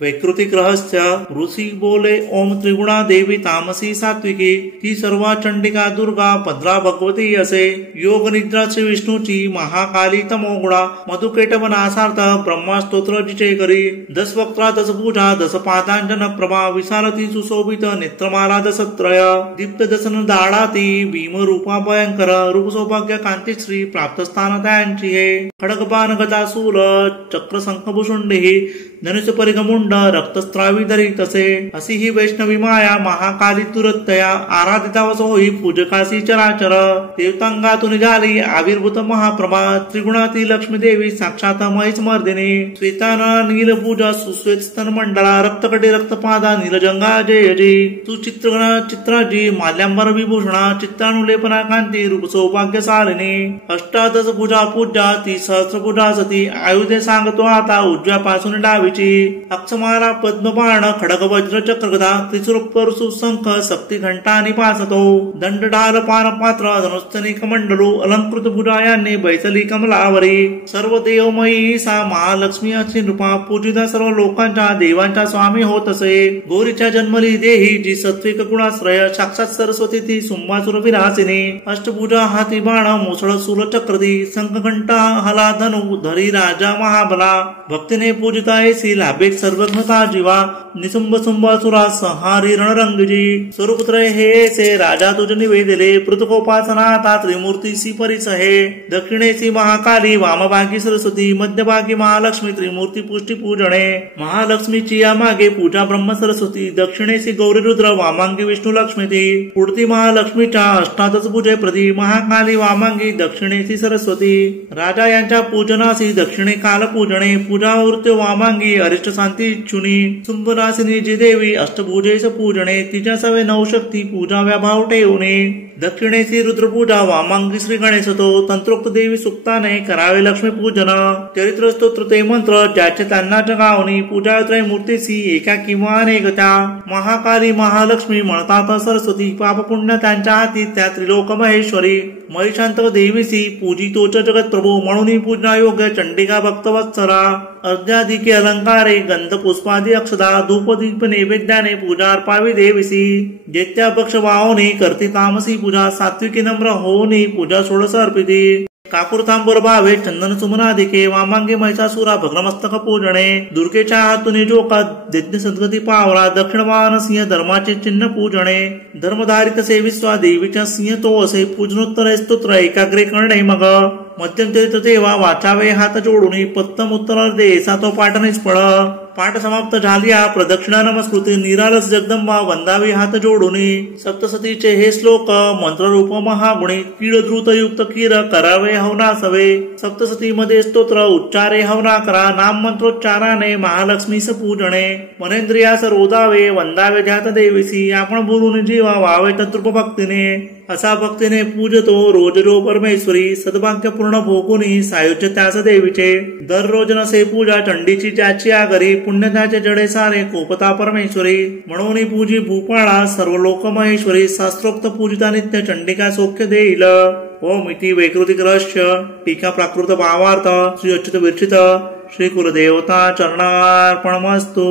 वैकृतिक रहस्य ऋषी बोले ओम त्रिगुणा देवी तामसी सात्विकी ती सर्वा चंडिका दुर्गा भद्रा भगवती असे योग निद्रा श्री विष्णूची महाकाली तमोगुणा मधुकेटवनासार्थ ब्रह्मस्तोत्र जिचे करी दस वक्त्रा दस पूजा दस पादांजन प्रभा विशालती सुशोभित नेत्रमाला दसत्रय दीप्त दसन दाडाती भीम रूपा भयंकर रूप सौभाग्य कांतीश्री प्राप्त स्थान त्यांची हे खडगबाण गदासूल चक्र शंखभूषुंडी धनुष परिगमुंड रक्तस्त्रावी धरी तसे अशी ही वैष्णवी माया महाकाली तुरतया आराधिता वसो ही पूजकासी चराचर देवतांगातून झाली आविर्भूत महाप्रभा त्रिगुणाती लक्ष्मी देवी साक्षात महेश मर्दिनी श्वेताना नील पूजा सुश्वेत स्तन मंडला रक्तकटी रक्तपादा नीलजंगा जयजी सुचित्र चित्राजी माल्यांबर विभूषणा चित्रानुलेपना कांती रूप सौभाग्य सालिनी अष्टादश पूजा पूजा ती सहस्र पूजा सती आयुधे सांगतो आता उजव्यापासून डावीची अक्षमाला पद्मबाण खडग वज्र चक्रगदा त्रिशूल परशु शंख शक्ती घंटा आणि पासतो दंड ढाल पान पात्र धनुस्तनी कमंडलू अलंकृत भुजायांनी बैसली कमलावरी सर्व देवमयी सा महालक्ष्मी अशी नृपा पूजिता सर्व लोकांच्या देवांच्या स्वामी होत असे गौरीच्या जन्मली देही जी सत्विक गुणाश्रय साक्षात सरस्वती ती सुंबासुर विरासिनी अष्टभुजा हाती बाण मुसळ सूल चक्रदी शंख घंटा हला धनु धरी राजा महाबला भक्तीने पूजिता येसी लाभेक सर्वज्ञता जीवा निसुंब सुंबासुरा संहारी रणरंगजी स्वरूपत्रय हे से राजा तुझ निवेदिले पृथकोपासना आता त्रिमूर्तीसी परिसहे दक्षिणेसी महाकाली वामभागी सरस्वती मध्यभागी महालक्ष्मी त्रिमूर्ती पुष्टी पूजणे महालक्ष्मीची या मागे पूजा ब्रह्म सरस्वती दक्षिणेसी गौरी रुद्र वामांगी विष्णू लक्ष्मी ती पुढती महालक्ष्मीच्या अष्टादश पूजे प्रती महाकाली वामांगी दक्षिणेसी सरस्वती राजा यांच्या पूजनासी दक्षिणे काल पूजणे पूजा वृत्य वामांगी अरिष्ट शांती इच्छुनी सुंभरासिनी जी देवी अष्टभुजेस पूजणे तिच्या सवे नवशक्ती पूजा व्याभाव ठेवणे दक्षिणेसी रुद्रपूजा वामांगी श्री गणेश तो तंत्रोक्त देवी सुक्ताने करावे लक्ष्मी पूजन चरित्र स्तोत्र ते मंत्र ज्याचे त्यांना जगावणी पूजा त्रय मूर्तीसी एका किंवा अनेकता महाकाली महालक्ष्मी म्हणतात सरस्वती पाप पुण्य त्यांच्या हाती त्या त्रिलोक महेश्वरी महिषांत देवीसी पूजितोच जगत प्रभू म्हणून पूजना योग्य चंडिका भक्तवत्सला अर्ध्याधिके अलंकारे गंध पुष्पादी अक्षदा धूप दीप नैवेद्याने पूजा अर्पावी देवीसी जेत्या पक्ष वाहोनी करती तामसी पूजा सात्विकी नम्र होनी पूजा षोडश अर्पिती काकुरतांबर भावे चंदन सुमनाधिके वामांगी महिषासुरा भग्नमस्तक पूजणे दुर्गेच्या हातून जोका यज्ञ सद्गती पावला दक्षिण वाहन सिंह धर्माचे चिन्ह पूजणे धर्मधारित सेविस्वा देवीच्या सिंह तो असे पूजनोत्तर स्तोत्र एकाग्रे करणे मग मध्यम चरित्र तेव्हा वाचावे हात जोडून पत्तम उत्तर देसा तो पाठ निष्फळ पाठ समाप्त झालिया प्रदक्षिणा नमस्कृती निरालस जगदंबा वंदावी हात जोडून सप्तसतीचे हे श्लोक मंत्ररूप महागुणी कीड द्रुत युक्त कीर करावे हवना सवे सप्तसती मध्ये स्तोत्र उच्चारे हवना करा नाम मंत्रोच्चाराने महालक्ष्मीस पूजणे मनेंद्रियास रोदावे वंदावे ध्यात देवीसी आपण बोलून जीवा वावे तत्रूप भक्तीने असा भक्तीने पूजतो रोज रो परमेश्वरी सद्भाग्य पूर्ण भोगुनी सायुज्य त्यास देवीचे दररोज नसे पूजा चंडीची ज्याची आगरी पुण्य त्याचे जडे सारे कोपता परमेश्वरी म्हणून पूजी भूपाळा सर्व लोक महेश्वरी शास्त्रोक्त पूजिता नित्य चंडिका सौख्य देईल ओम इति वैकृतिक रहस्य टीका प्राकृत भावार्थ श्री अच्युत विरचित श्री कुलदेवता चरणार्पणमस्तु।